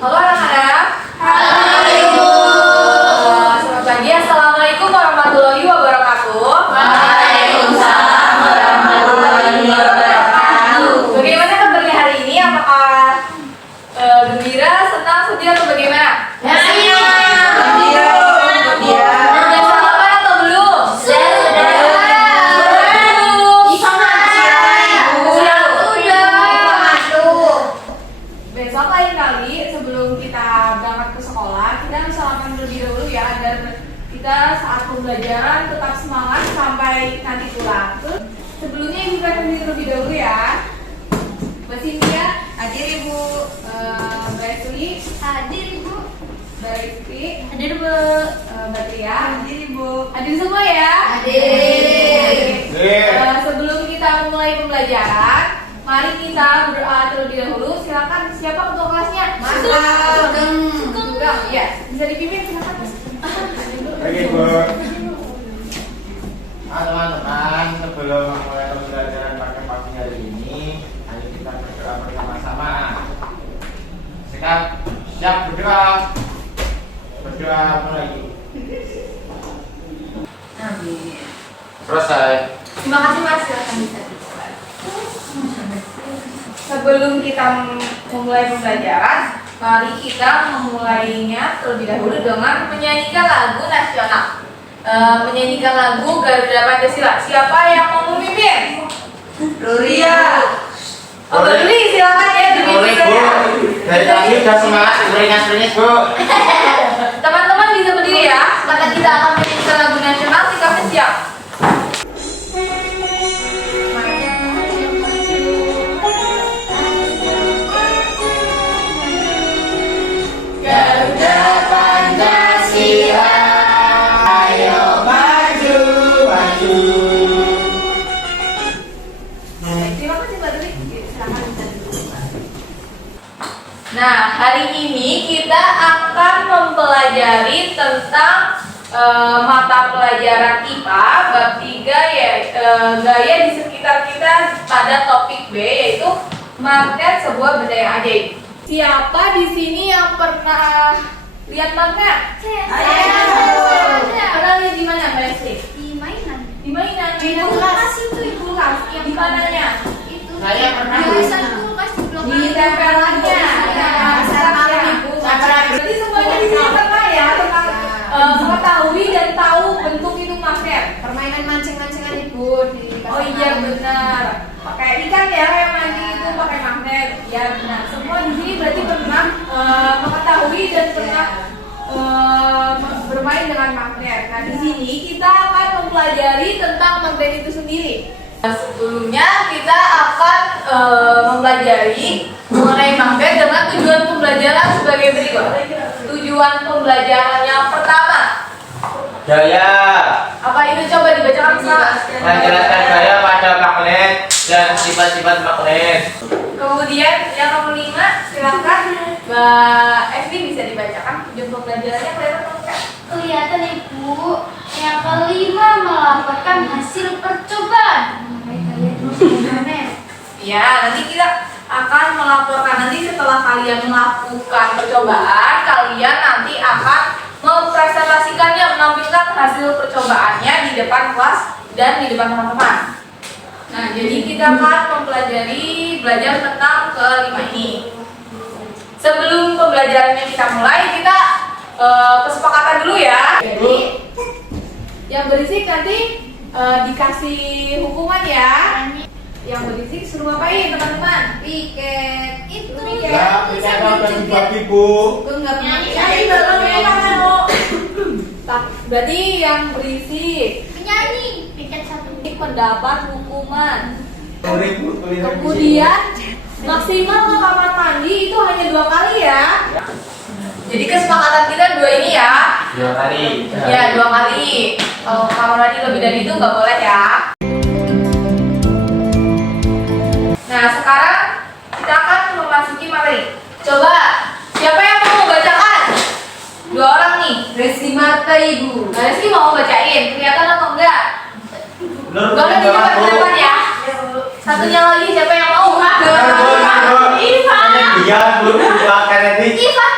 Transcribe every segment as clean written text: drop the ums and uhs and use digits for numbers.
Halo anak-anak. Halo Ibu. Selamat pagi. Assalamualaikum warahmatullahi wabarakatuh. Waalaikumsalam warahmatullahi wabarakatuh. Bagaimana kabarnya hari ini? Apakah gembira, senang, sedih atau bagaimana? Gembira. Sudah sarapan atau belum? Besok lain kali sebelum kita berangkat ke sekolah, kita harus sarapan terlebih dahulu ya, agar kita saat pembelajaran tetap semangat sampai nanti pulang. Terus sebelumnya ibu akan terlebih dahulu ya. Mbak Cynthia, hadir Ibu. Mbak Estri, Hadir Ibu. Mbak Rizky, Hadir Bu. Mbak Tria, Hadir Ibu. hadir semua ya. Hadir. Sebelum kita mulai pembelajaran, mari kita berdoa terlebih dahulu. Silakan, siapa ketua kelasnya? Sugeng. Sugeng, ya. Bisa dipimpin, silakan Mas. Oke Bu. Teman-teman, sebelum memulai pembelajaran pada pagi hari ini, ayo kita berdoa bersama-sama. Siap berdoa. Berdoa mulai. Amin. Selesai. Terima kasih Mas, silakan bisa. Sebelum kita memulai pembelajaran, mari kita memulainya terlebih dahulu dengan menyanyikan lagu nasional. Menyanyikan lagu Garuda Pancasila. Siapa yang mau memimpin? Gloria. Oh, Ruli, silakan ya dipimpin saja. Dari tadi udah semangat beringas-beringas Bu. Teman-teman bisa berdiri ya, karena kita akan menyanyikan lagu nasional. Sikapnya siap. Garuda Pancasila. Ayo maju, maju. Terima kasih Mbak Ruli. Silakan bisa duduk. Nah, hari ini kita akan mempelajari tentang mata pelajaran IPA bab 3 ya, gaya di sekitar kita pada topik B, yaitu magnet sebuah benda yang ajaib. Siapa di sini yang pernah lihat magnet? Pernah lihat di mana Mbak Esti? Di mainan. Di mainan. Di kulkas itu, Ibu. Kulkas. Di mananya? Itu. Saya pernah, Bu. Tulisan kulkas di blok. Di tempelannya. Jadi semuanya di sini pernah ya tentang mengetahui dan tahu bentuk itu magnet. Permainan mancing-mancingan Ibu di Oh iya benar. Pakai ikan ya yang mancing itu pakai magnet. Ya benar. Semua di sini berarti pernah mengetahui dan pernah bermain dengan magnet. Nah di sini kita akan mempelajari tentang magnet itu sendiri. Sebelumnya kita akan mempelajari mengenai magnet dengan tujuan pembelajaran sebagai berikut. Tujuan pembelajaran yang pertama, Gaya. apa itu coba dibacakan Kak? Menjelaskan gaya pada magnet dan sifat-sifat magnet. Kemudian yang nomor 5, silakan Mbak Esti bisa dibacakan tujuan pembelajarannya kelihatan atau enggak? Kelihatan Ibu. Yang kelima, melaporkan hasil percobaan. Ya, nanti kita akan melaporkan. Nanti setelah kalian melakukan percobaan, kalian nanti akan mempresentasikannya, menampilkan hasil percobaannya di depan kelas dan di depan teman-teman. Nah, jadi kita akan belajar tentang kelima ini. Sebelum pembelajarannya kita mulai, kita kesepakatan dulu ya. Jadi, yang berisik nanti dikasih hukuman ya. Yang berisik suruh ngapain teman-teman? Piket itu Ya, kita udah dibagi Bu. enggak Nyanyi penyanyi. Berarti yang berisik Penyanyi piket satu. pendapat hukuman. Kemudian Kemudian maksimal ke kamar mandi itu hanya 2 kali ya. Jadi kesepakatan kita 2 ini ya. 2 kali. Ya 2 kali. Kalau kamar mandi lebih dari itu nggak boleh ya. Nah sekarang kita akan memasuki materi. Coba siapa yang mau membacakan? 2 orang nih. Rizky Marta Ibu. Nah, Rizky mau bacain, kelihatan atau enggak? Belum Boleh di depan ya. Satunya lagi siapa yang mau? Ivan. Dia belum buka karena ini. Ivan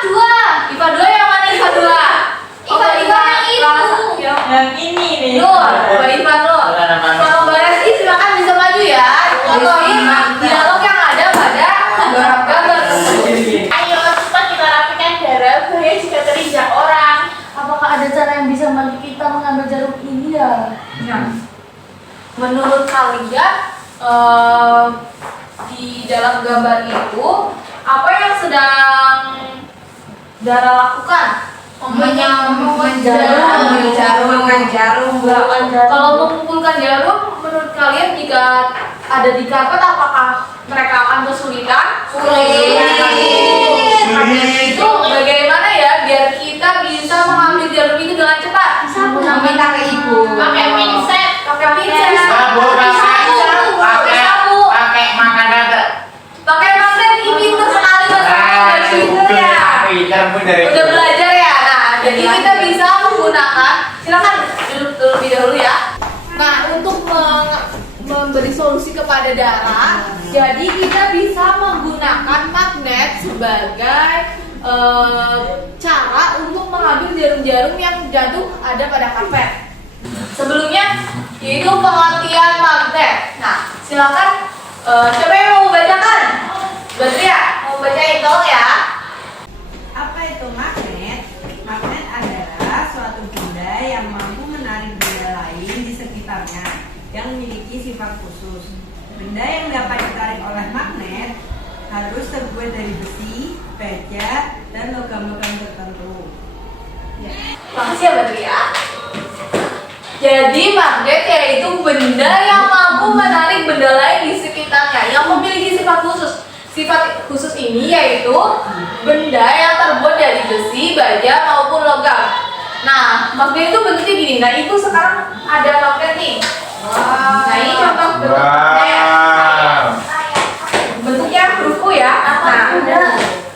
di dalam gambar itu apa yang sedang Dara lakukan? Mengumpulkan jarum. Kalau mengumpulkan jarum, menurut kalian jika ada di karpet, apakah mereka akan kesulitan? Itu bagaimana ya biar kita bisa mengambil jarum itu dengan cepat? Pakai ibu. Pakai pinset. Pakai makanan. Pakai magnet. Ini pintar sekali udah belajar ya. Nah, jadi kita bisa menggunakan. Silakan duduk terlebih dahulu ya. Nah, untuk memberi solusi kepada Dara, jadi kita bisa menggunakan magnet sebagai cara untuk mengambil jarum-jarum yang jatuh ada pada karpet. Sebelumnya yaitu pengertian magnet. Nah, silakan siapa yang mau bacakan? Badria, mau bacain tolong ya. Apa itu magnet? Magnet adalah suatu benda yang mampu menarik benda lain di sekitarnya yang memiliki sifat khusus. Benda yang dapat ditarik oleh magnet harus terbuat dari besi, baja, dan logam-logam tertentu. Makasih ya Badria. Jadi magnet yaitu benda yang mampu menarik benda lain di sekitarnya yang memiliki sifat khusus. Sifat khusus ini yaitu benda yang terbuat dari besi, baja maupun logam. Nah, magnet itu bentuknya gini. Nah, ibu sekarang ada magnet nih. Nah, ini contoh bentuk magnet. Bentuknya huruf U ya. Nah,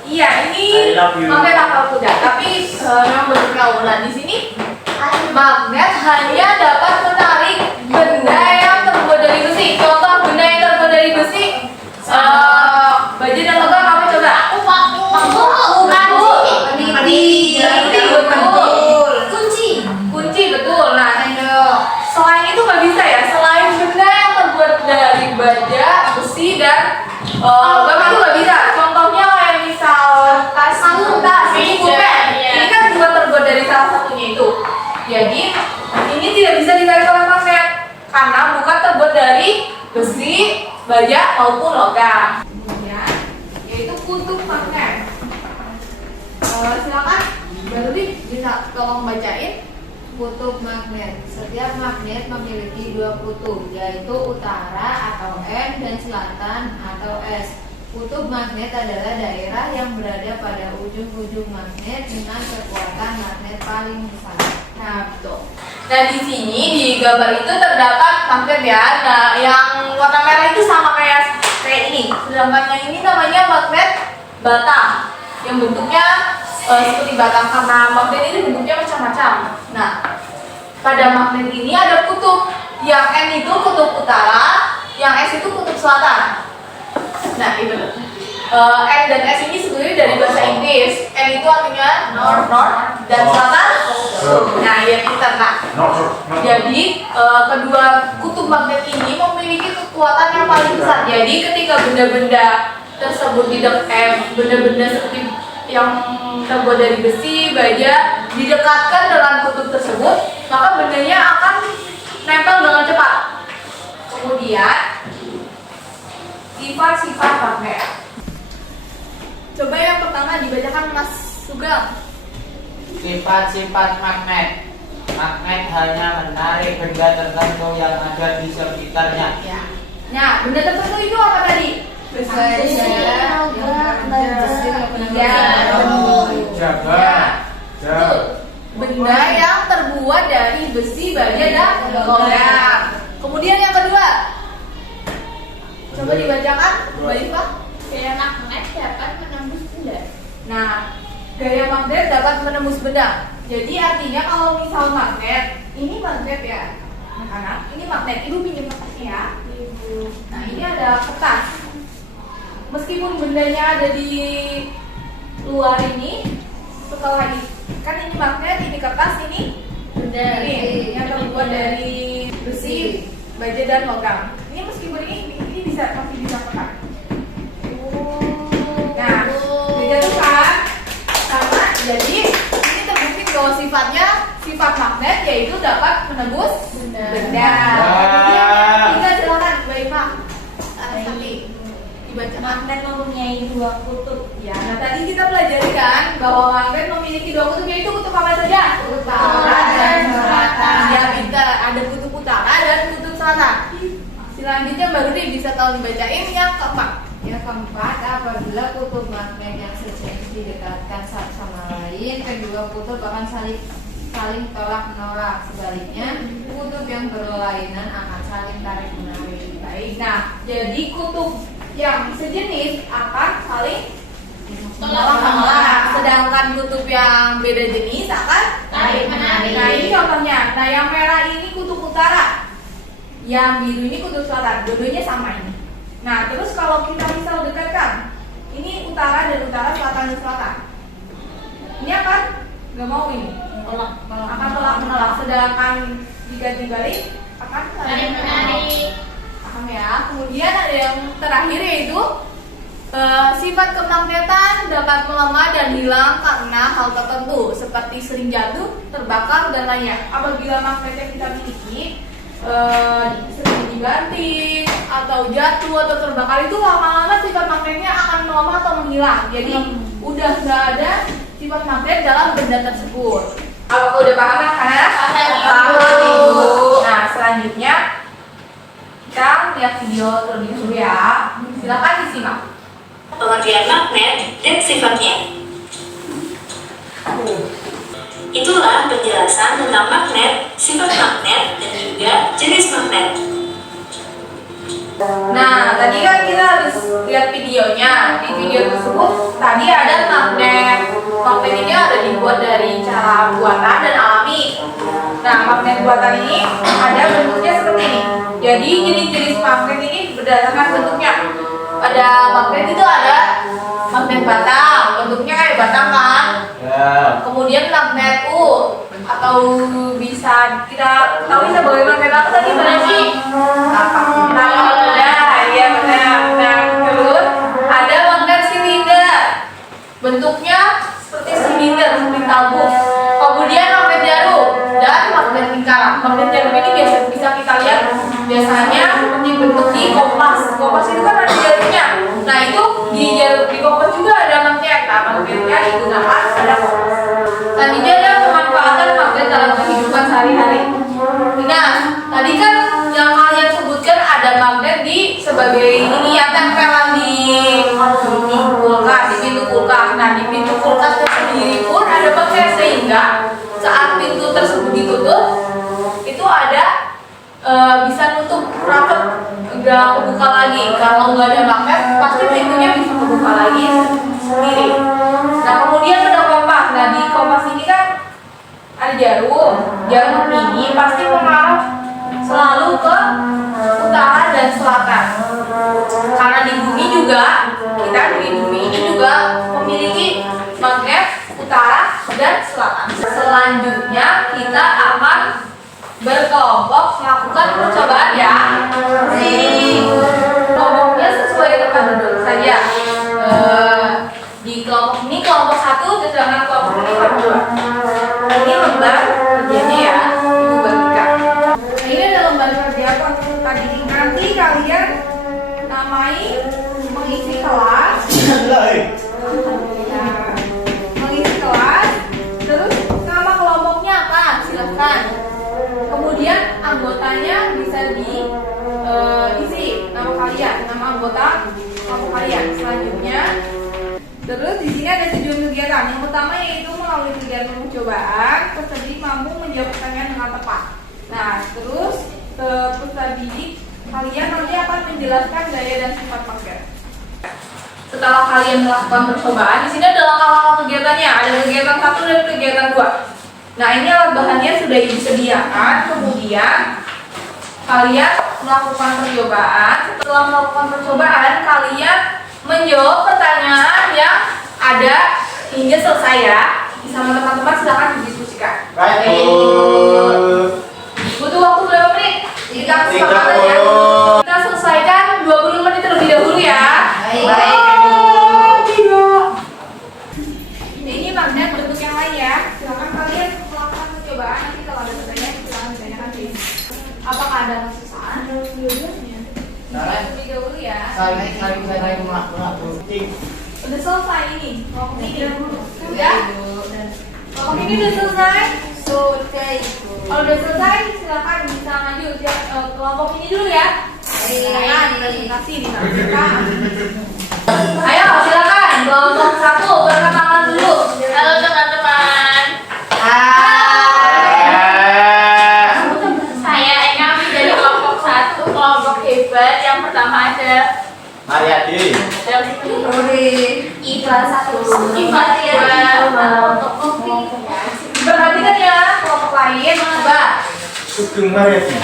iya ini magnet kapal kuda. Tapi memang bentuknya U. Nah, di sini magnet hanya dapat menarik benda yang terbuat dari besi. Contoh benda yang terbuat dari besi, baja dan logam apa coba? Kunci betul. Nah, selain itu nggak bisa ya. Selain benda yang terbuat dari baja, besi dan logam itu nggak bisa. Contohnya kayak misal tas, ini pulpen. Ini kan juga terbuat dari salah satunya itu. Jadi ini tidak bisa ditarik oleh magnet karena bukan terbuat dari besi, baja maupun logam. Kemudian yaitu kutub magnet. Silakan Mbak Ludi bisa tolong bacain. Kutub magnet. Setiap magnet memiliki dua kutub, yaitu utara atau N dan selatan atau S. Kutub magnet adalah daerah yang berada pada ujung-ujung magnet dengan kekuatan magnet paling besar. Nah, betul. Nah, di sini di gambar itu terdapat magnet ya. Nah, yang warna merah itu sama kayak ini. Sedangkan yang ini namanya magnet batang. Yang bentuknya seperti batang karena magnet ini bentuknya macam-macam. Nah, pada magnet ini ada kutub. Yang N itu kutub utara, yang S itu kutub selatan. Nah, itu. N dan S ini sebetulnya dari bahasa Inggris. N itu artinya north dan selatan. Nah, ya kita Jadi kedua kutub magnet ini memiliki kekuatan yang paling besar. Jadi ketika benda-benda tersebut benda-benda seperti yang terbuat dari besi, baja didekatkan dengan kutub tersebut, maka bendanya akan nempel dengan cepat. Kemudian sifat-sifat magnet. Coba yang pertama dibacakan Mas Sugeng. Sifat-sifat magnet. Magnet hanya menarik benda tertentu yang ada di sekitarnya. Ya. Nah, benda tertentu itu apa tadi? Benda yang terbuat dari besi, baja dan logam. Kemudian yang kedua, coba dibacakan, Mbak Iva. Gaya magnet dapat menembus benda. Nah, gaya magnet dapat menembus benda. Jadi artinya kalau misal magnet, ini magnet ya, anak-anak. Ini magnet. Ibu pinjam kertasnya ya. Ibu. Nah, ini ada kertas. Meskipun bendanya ada di luar ini, setelah kan ini magnet, ini kertas, ini benda ini yang terbuat dari besi, baja dan logam. Ini meskipun ini masih bisa pekat. Nah, beda tuh kan sama. Jadi ini terbukti bahwa sifatnya sifat magnet yaitu dapat menembus benda. Kemudian yang ketiga silakan Mbak Ima. magnet mempunyai dua kutub. Ya, nah tadi kita pelajari kan bahwa magnet memiliki dua kutub, yaitu kutub apa saja? Utara dan selatan. Ya, pintar. Ada kutub utara dan kutub selatan. Selanjutnya baru deh bisa tahu dibacain yang keempat. Yang keempat, apabila kutub magnet yang sejenis didekatkan satu sama lain, kedua kutub akan saling tolak menolak. Sebaliknya, kutub yang berlainan akan saling tarik menarik. Baik, nah jadi kutub yang sejenis akan saling tolak menolak, sedangkan kutub yang beda jenis akan tarik menarik. Nah ini contohnya. Nah yang merah ini kutub utara, yang biru ini kutub selatan. Dua-duanya sama ini. Nah terus kalau kita misal dekatkan, ini utara dan utara, selatan dan selatan, ini akan nggak mau ini akan tolak menolak. Sedangkan jika dibalik akan saling menarik. Paham ya? Kemudian ada yang terakhir yaitu sifat kemagnetan dapat melemah dan hilang karena hal tertentu seperti sering jatuh, terbakar dan lainnya. Apabila magnet yang kita miliki sering dibanting atau jatuh atau terbakar, itu lama-lama sifat magnetnya akan melemah atau menghilang. Jadi udah nggak ada sifat magnet dalam benda tersebut. Apakah udah paham anak-anak? Paham Ibu. Nah selanjutnya kita lihat video terlebih dahulu ya. Silakan disimak. Pengertian magnet dan sifatnya. Itulah penjelasan tentang magnet, sifat magnet, dan juga jenis magnet. Nah, tadi kan kita harus lihat videonya. Di video tersebut tadi ada magnet. Magnet ini ada dibuat dari cara buatan dan alami. Nah, magnet buatan ini ada bentuknya seperti ini. Jadi jenis-jenis magnet ini berdasarkan bentuknya. Pada magnet itu ada magnet batang, bentuknya kayak batang kan. Ya. Kemudian magnet atau bisa kita tahu sebagai magnet apa tadi berarti tapak kuda, iya benar. Nah terus ada magnet silinder, bentuknya seperti silinder, seperti tabung. Kemudian magnet jarum dan magnet lingkaran. Magnet jarum ini bisa kita lihat biasanya dibentuk di kompas. Kompas itu kan ada jarumnya. Nah itu di kompas juga ada magnet. Nah magnetnya digunakan pada kompas. Selanjutnya ada pemanfaatan magnet dalam kehidupan sehari-hari. Nah, tadi kan yang kalian sebutkan ada magnet sebagai ini ya, tempelan di kulkas, di pintu kulkas. Nah, di pintu kulkas sendiri pun ada magnet sehingga saat pintu tersebut ditutup itu ada bisa nutup rapat, nggak kebuka lagi. Kalau nggak ada magnet, pasti pintunya bisa kebuka lagi sendiri. Nah, kemudian ada kompas. Nah, di kompas ini kan ada jarum. Jarum ini pasti mengarah selalu ke utara dan selatan. Karena di bumi juga, kita di bumi ini juga memiliki magnet utara dan selatan. Selanjutnya kita akan berkelompok melakukan percobaan ya. Kelompoknya sesuai tempat duduk saja. Di kelompok ini kelompok 1, sedangkan kelompok ini kelompok 2. Ini lembar kerjanya ya, Ibu bagikan. Nah, ini ada lembar kerja apa tadi? Nanti kalian namai mengisi kelas. Ya, mengisi kelas. Terus nama kelompoknya apa? Silakan. Kemudian anggotanya bisa diisi nama kalian, nama anggota kelompok kalian. Selanjutnya, terus di sini ada tujuan kegiatan. Yang pertama yaitu melalui kegiatan percobaan, peserta didik mampu menjawab pertanyaan dengan tepat. Nah, terus peserta didik kalian nanti akan menjelaskan gaya dan sifat magnet. Setelah kalian melakukan percobaan, di sini ada langkah-langkah kegiatannya. Ada kegiatan 1 dan kegiatan 2. Nah, ini alat bahannya sudah Ibu sediakan. Kemudian kalian melakukan percobaan. Setelah melakukan percobaan, kalian menjawab pertanyaan yang ada hingga selesai ya. Sama teman-teman silakan didiskusikan. Baik, Bu. Butuh waktu berapa menit? 3 kesempatan ya. Kita selesaikan 20 menit terlebih dahulu ya. Baik. Tidak. Ini magnet bentuk yang lain ya. Silakan kalian melakukan percobaan. Nanti kalau ada pertanyaan silakan ditanyakan di. Apakah ada kesusahan? Terlebih dahulu ya. ya. Saya mengaku Udah selesai ini. Kelompok ini. Udah? Kelompok ini udah selesai? Sudah. Kalau udah selesai, silakan bisa maju. Kelompok ini dulu ya. Silakan presentasi ditampilkan. Ayo silakan. Kelompok 1 perkenalan dulu. Halo teman-teman. Saya Eka dari kelompok 1, kelompok hebat. Yang pertama ada Mariadi. Ikhlas 1, Ikhlas 2. Perhatikan ya kelompok lain. Coba. Sugeng Mariadi.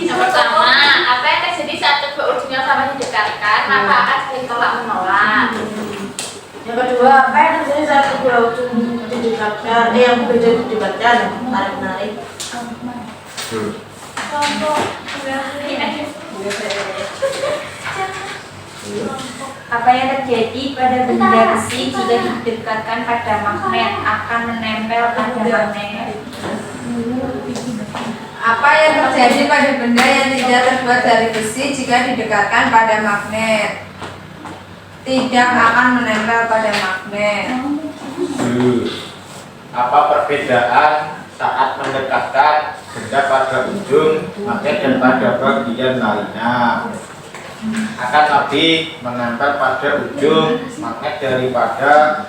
Yang pertama, apa yang terjadi saat kedua ujungnya sama didekatkan, maka akan saling tolak menolak. Yang kedua, apa yang terjadi saat kedua ujung didekatkan, yang berbeda didekatkan, tarik menarik. Apa yang terjadi pada benda besi jika didekatkan pada magnet akan menempel pada magnet? Apa yang terjadi pada benda yang tidak terbuat dari besi jika didekatkan pada magnet? Tidak akan menempel pada magnet. Apa perbedaan saat mendekatkan benda pada ujung magnet dan pada bagian lainnya? Akan lebih menempel pada ujung magnet daripada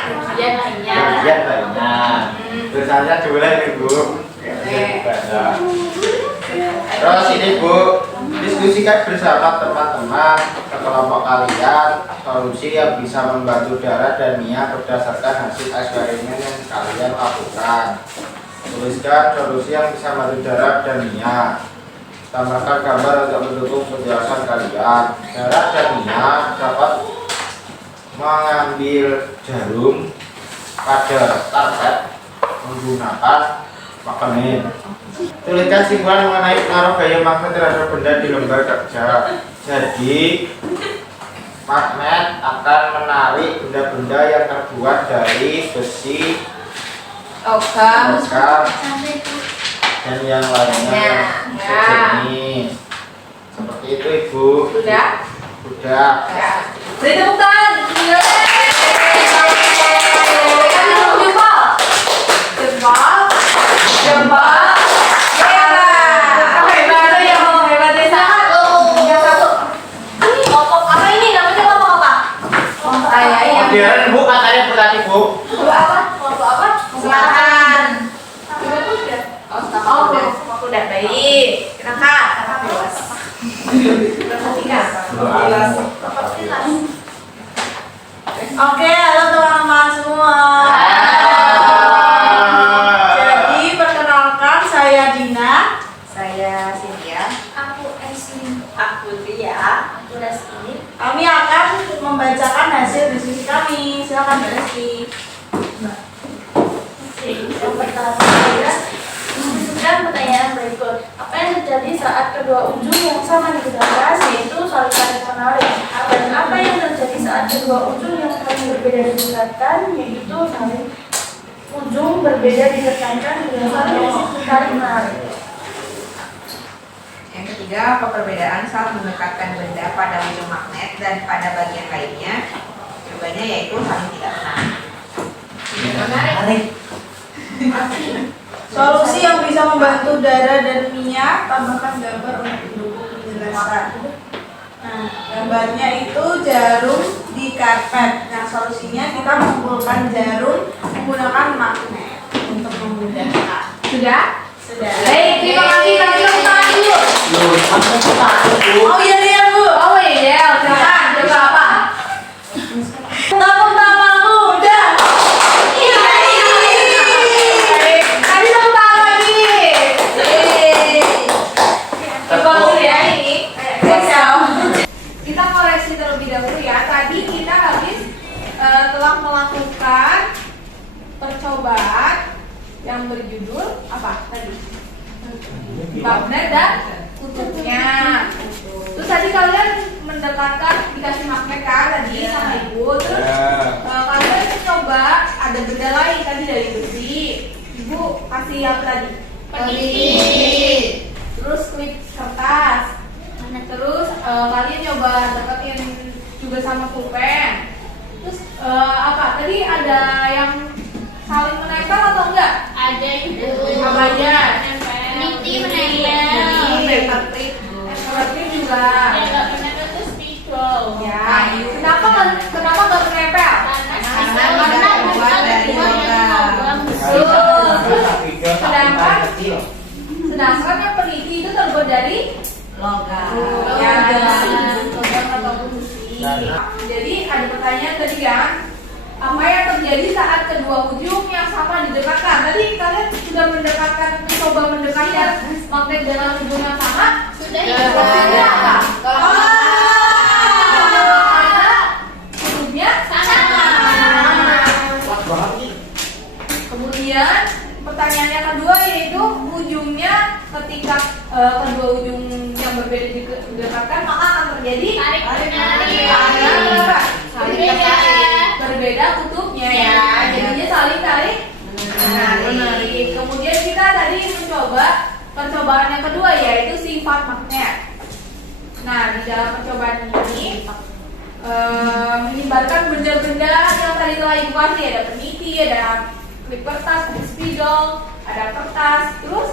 Bagian lainnya. bagian lainnya. Misalnya boleh Ibu. Terus ini Bu, diskusikan bersama teman-teman sekelompok kalian solusi yang bisa membantu Dara dan Mia berdasarkan hasil eksperimen yang kalian lakukan. Tuliskan solusi yang bisa membantu Dara dan Mia. Tambahkan gambar untuk mendukung penjelasan kalian. Dara dan Mia dapat mengambil jarum pada target menggunakan magnet. Tuliskan simpulan mengenai pengaruh gaya magnet terhadap benda di lembar kerja. Jadi magnet akan menarik benda-benda yang terbuat dari besi, Logam. dan yang lainnya sejenis. Seperti itu Ibu. Sudah? Sudah. Beri tepuk tangan. Jempol. Hebat ya, ngomong hebat deh. Satu. Kelompok apa ini? Namanya kelompok apa? Saya yang Modern Bu, katanya Bu tadi Bu. Kelompok apa? Kelompok apa? selatan. Oh, kelompok kuda. Baik. Kenapa? Bebas. Perhatikan. Oke, halo teman-teman semua. Jadi perkenalkan, saya Dina. Saya Cynthia. Aku Esli. Aku Tia. Aku Reski. Kami akan membacakan hasil diskusi kami. Silakan Mbak Reski. Yang pertama adalah menunjukkan pertanyaan berikut. Apa yang terjadi saat kedua ujung yang sama didekatkan, yaitu saling tarik menarik? Dan apa yang terjadi saat kedua ujung yang saling berbeda didekatkan, yaitu saling ujung berbeda didekatkan dengan saling tarik menarik? Yang ketiga, apa perbedaan saat mendekatkan benda pada ujung magnet dan pada bagian lainnya? Jawabannya yaitu saling tidak menarik. Solusi yang bisa membantu Dara dan Mia, tambahkan gambar untuk mendukung penjelasan. Nah, gambarnya itu jarum di karpet. Nah, solusinya kita mengumpulkan jarum menggunakan magnet untuk memudahkan. Sudah? Sudah. Baik, terima kasih. Kasih tepuk tangan dulu. Oh iya iya Bu. Oh iya, silakan. Coba apa? Tepuk tangan udah. Tadi tepuk tangan lagi. Coba dulu ya ini. Kita koreksi terlebih dahulu ya. Tadi kita habis telah melakukan percobaan yang berjudul apa tadi? Magnet dan kutubnya. Terus tadi kalian mendekatkan dikasih magnet kan tadi sama ibu. Terus kalian coba ada benda lain tadi dari besi. Ibu kasih apa tadi? Peniti. Terus klip kertas. Terus kalian coba deketin juga sama pulpen. Terus apa? Tadi ada yang saling menempel atau enggak? Ada itu. Apa aja? Niti menempel. Seperti juga. Yang nggak menempel itu spidol. Ya. Kenapa nggak menempel? Karena warna bukan dari logam. Sedangkan yang peniti itu terbuat dari Logam. ya, logam ataupun besi. Jadi ada pertanyaan tadi kan, apa yang terjadi saat kedua ujung yang sama didekatkan? Tadi kalian sudah mencoba mendekatkan magnet dengan ujung yang sama. Sudah Ya, ya. hasilnya apa? Karena kutubnya Sama. Kemudian pertanyaan yang kedua yaitu ujungnya ketika kedua ujung yang berbeda didekatkan maka akan terjadi Tarik menarik. karena Berbeda. berbeda kutubnya ya, Ya. jadinya saling tarik menarik. Kemudian kita tadi mencoba percobaan yang kedua yaitu sifat magnet. Nah di dalam percobaan ini menyebarkan benda-benda yang tadi telah ibu kasih, ada peniti, ada klip kertas, ada spidol, ada kertas. Terus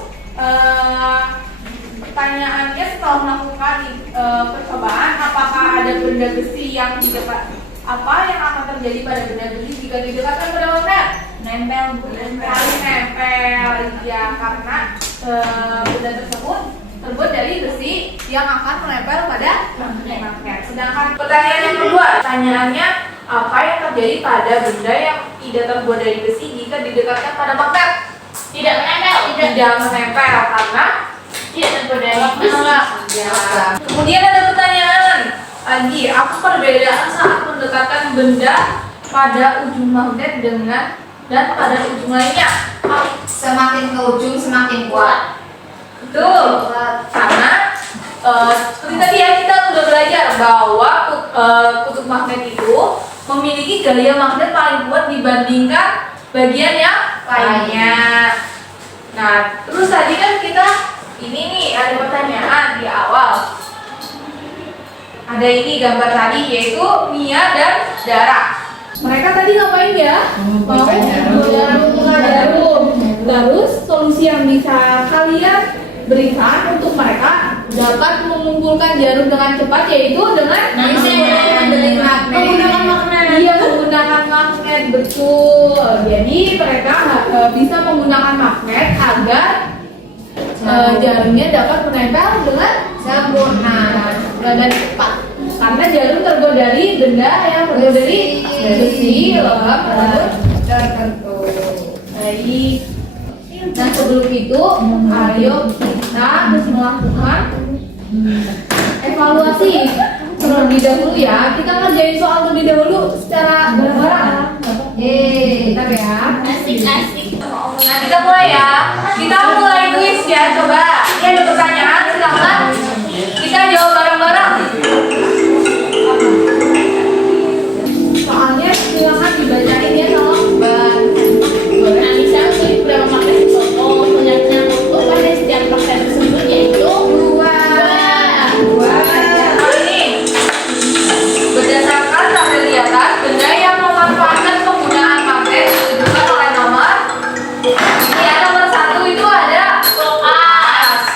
pertanyaannya setelah melakukan percobaan, apakah ada benda besi yang didekat? Apa yang akan terjadi pada benda besi jika didekatkan pada magnet? Nempel, saling nempel, ya karena benda tersebut terbuat dari besi yang akan menempel pada magnet. Sedangkan pertanyaan yang kedua, pertanyaannya apa yang terjadi pada benda yang tidak terbuat dari besi jika didekatkan pada magnet? Tidak menempel. Tidak menempel karena Tidak terbuat dari besi. ya. Kemudian ada pertanyaan lagi, apa perbedaan saat mendekatkan benda pada ujung magnet dan pada ujung lainnya? Semakin ke ujung semakin kuat. Betul, karena seperti tadi ya kita sudah belajar bahwa kutub magnet itu memiliki gaya magnet paling kuat dibandingkan bagian yang lainnya. Nah, terus tadi kan kita ini nih ada pertanyaan di awal. Ada ini gambar tadi yaitu Mia dan Dara. Mereka tadi ngapain ya? Mau mengumpulkan jarum. Terus solusi yang bisa kalian berikan untuk mereka dapat mengumpulkan jarum dengan cepat yaitu dengan menggunakan magnet. Iya, menggunakan magnet, betul. Jadi mereka bisa menggunakan magnet agar jarumnya dapat menempel dengan Sempurna. dan cepat. Karena jarum terbuat dari benda yang terbuat dari besi, logam Tertentu. Baik. Nah sebelum itu, ayo kita melakukan evaluasi terlebih dahulu ya. Kita ngerjain soal terlebih dahulu secara bareng-bareng. Bentar ya. Asik-asik. Nah kita mulai ya. Kita mulai kuis ya. Coba. Ini ada pertanyaan. Silakan kita jawab bareng-bareng. Soalnya silakan dibacain ya sama Mbak. Nah, misalnya untuk berapa magnet foto, ternyata foto pada setiap magnet tersebut yaitu Dua. Nah, ini berdasarkan tabel di atas, benda yang memanfaatkan penggunaan magnet ditunjukkan oleh nomor. Ini ya nomor 1 itu ada koas.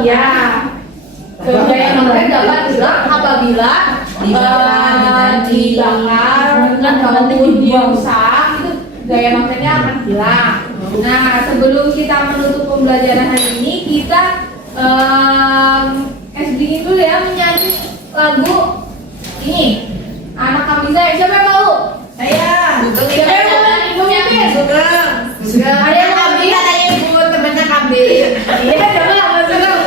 Iya. Gaya magnet dapat hilang apabila dibakar ataupun dirusak, itu gaya magnetnya akan hilang. Nah, sebelum kita menutup pembelajaran hari ini, kita dingin dulu ya menyanyi lagu ini. Anak kami saya, siapa yang mau? Saya. Siapa yang mau? Ibu Mimin? Sugeng. Ada yang kami? Katanya ibu temennya KB. Iya,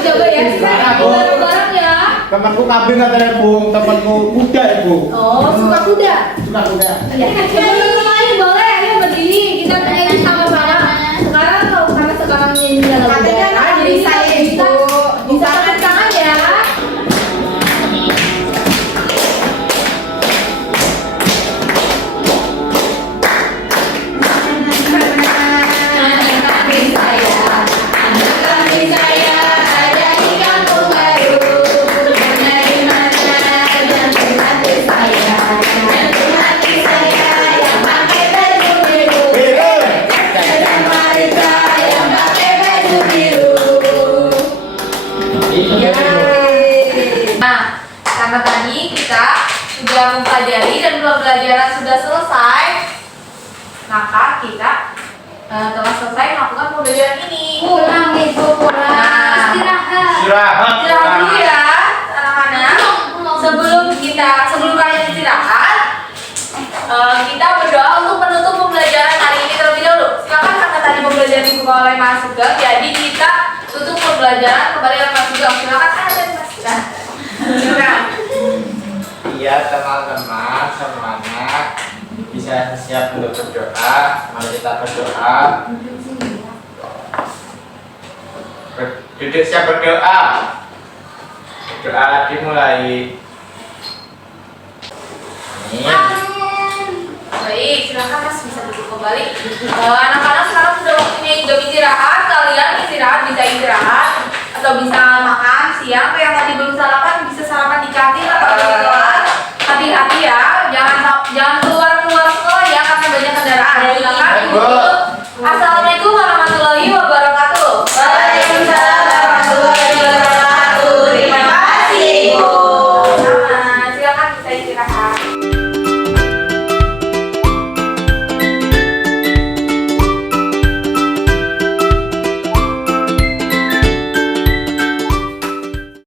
coba ya. Kita bareng-bareng ya. Temanku kambing katanya Bu, temanku kuda ya Bu. Oh, suka kuda. Suka kuda. Ya, sebelum mulai boleh ayo berdiri kita menyanyi sama-sama. Sekarang kalau karena sekarang nyanyi dalam Katanya udara, anak jadi saya, kita bisa Ibu. bisa angkat tangan ya. Nah, karena tadi kita sudah mempelajari dan pembelajaran sudah selesai, maka kita telah selesai melakukan pembelajaran ini. Pulang ibu pulang. Nah, Istirahat. Istirahat dulu ya, anak-anak. Sebelum kalian istirahat, kita berdoa untuk menutup pembelajaran hari ini terlebih dahulu. Silakan karena tadi pembelajaran dibuka oleh Mas Sugeng, jadi kita tutup pembelajaran kembali oleh Mas Sugeng. Silakan ada Mas. Silakan. Iya teman-teman semuanya bisa siap untuk berdoa. Mari kita berdoa. Duduk siap berdoa. Doa dimulai. Amin. Baik, silakan Mas bisa duduk kembali. Anak-anak sekarang sudah waktunya juga istirahat. Kalian istirahat bisa istirahat atau bisa makan siang. Yang tadi belum sarapan bisa sarapan di kantin atau di kelas. Hati-hati ya, jangan keluar sekolah ya karena banyak kendaraan. Silakan Bu.